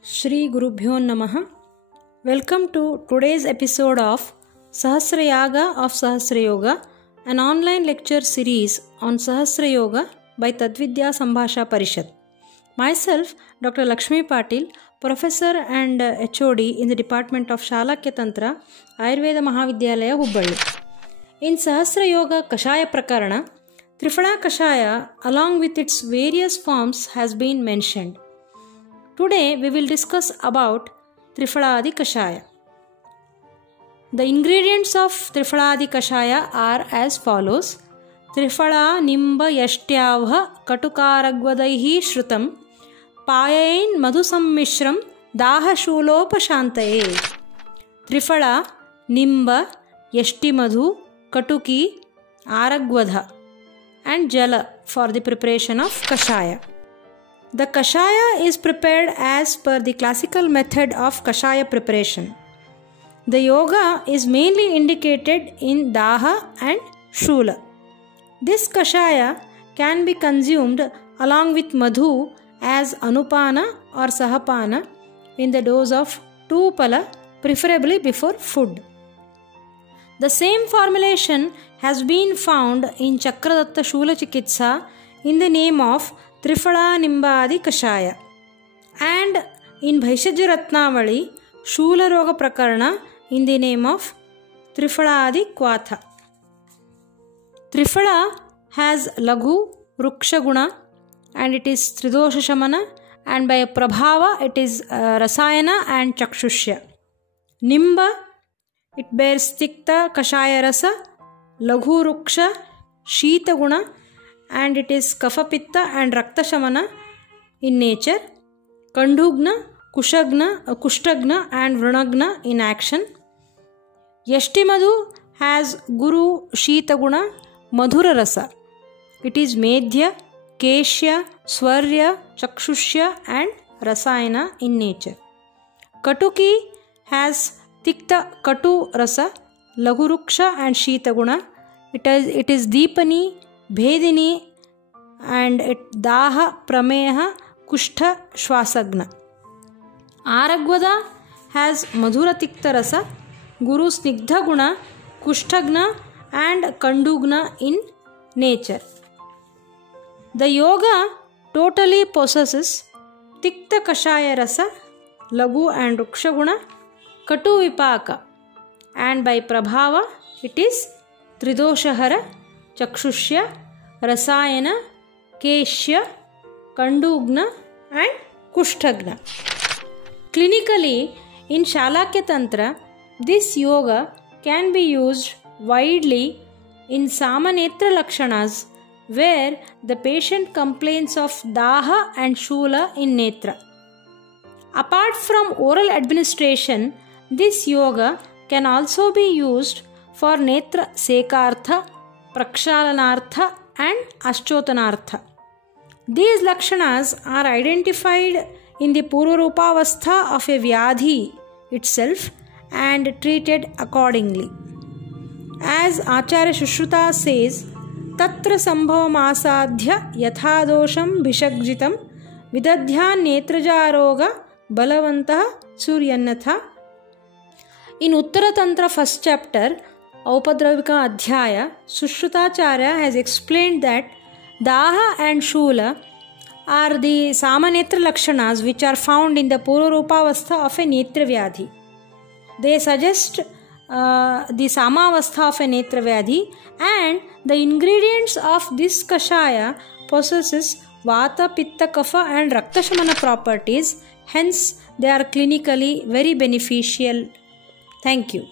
Shri Gurubhyo Namaha. Welcome to today's episode of Sahasra Yaga of Sahasra Yoga, an online lecture series on Sahasra Yoga by Tadvidya Sambhasha Parishad. Myself, Dr. Lakshmi Patil, Professor and HOD in the Department of Shalakya Tantra, Ayurveda Mahavidyalaya, Hubballi. In Sahasra Yoga Kashaya Prakarana, Trifala Kashaya along with its various forms has been mentioned. Today we will discuss about Trifaladi Kashaya. The ingredients of Trifaladi Kashaya are as follows. Trifala Nimba Yashtyavha Katukaragvadaihi Shrutam Payain Madhusammishram Daha Shulopashantaye. Trifala Nimba Yashti Madhu Katuki Aragvadha and Jala for the preparation of Kashaya. The Kashaya is prepared as per the classical method of Kashaya preparation. The yoga is mainly indicated in Daha and Shula. This Kashaya can be consumed along with Madhu as Anupana or Sahapana in the dose of 2 pala, preferably before food. The same formulation has been found in Chakradatta Shula Chikitsa in the name of Trifala Nimbadi Kashaya and in Bhaishajya Ratnavali Shula Roga Prakarana in the name of Trifaladi Kwatha. Trifala has Laghu Ruksha Guna and it is Tridosha Shamana, and by Prabhava it is Rasayana and Chakshushya. Nimba, it bears Tikta Kashaya Rasa, Laghu Ruksha, Shita Guna, and it is Kapha Pitta and Rakta Shamana in nature. Kandhugna, Kushtagna and Vrunagna in action. Yashti Madhu has Guru Shita Guna, Madhura Rasa. It is Medhya, Keshya, Swarya, Chakshushya and Rasayana in nature. Katuki has Tikta Katu Rasa, Laghuruksha and Shita Guna. It is Deepani, Bhedini and Daha Prameha Kushtha Shwasagna. Aragvada has Madhura Tikta Rasa, Guru Snigdha Guna, Kushtagna and Kandugna in nature. The yoga totally possesses Tikta Kashaya Rasa, Laghu and Ruksha Guna, Katu Vipaka, and by Prabhava it is Tridoshahara, Chakshushya, Rasayana, Keshya, Kandugna and Kushtagna. Clinically, in Shalakya Tantra, this yoga can be used widely in Samanetra Lakshanas where the patient complains of Daha and Shula in Netra. Apart from oral administration, this yoga can also be used for Netra Sekartha, Prakshalanartha and Ashchotanartha. These Lakshanas are identified in the Purvarupavastha of a Vyadhi itself and treated accordingly. As Acharya Shushruta says, Tatra Sambhavam Asadhya Yathadosham Bishagjitam Vidadhya Netrajaroga Balavantah Suryannatha. In Uttara Tantra 1st chapter, Aupadravika Adhyaya, Sushrutacharya has explained that Daha and Shula are the Samanetra Lakshanas which are found in the Purvarupavastha of a Netra Vyadhi. They suggest the Samavastha of a Netra Vyadhi, and the ingredients of this Kashaya possesses Vata, Pitta, Kapha and Rakta Shamana properties, hence they are clinically very beneficial. Thank you.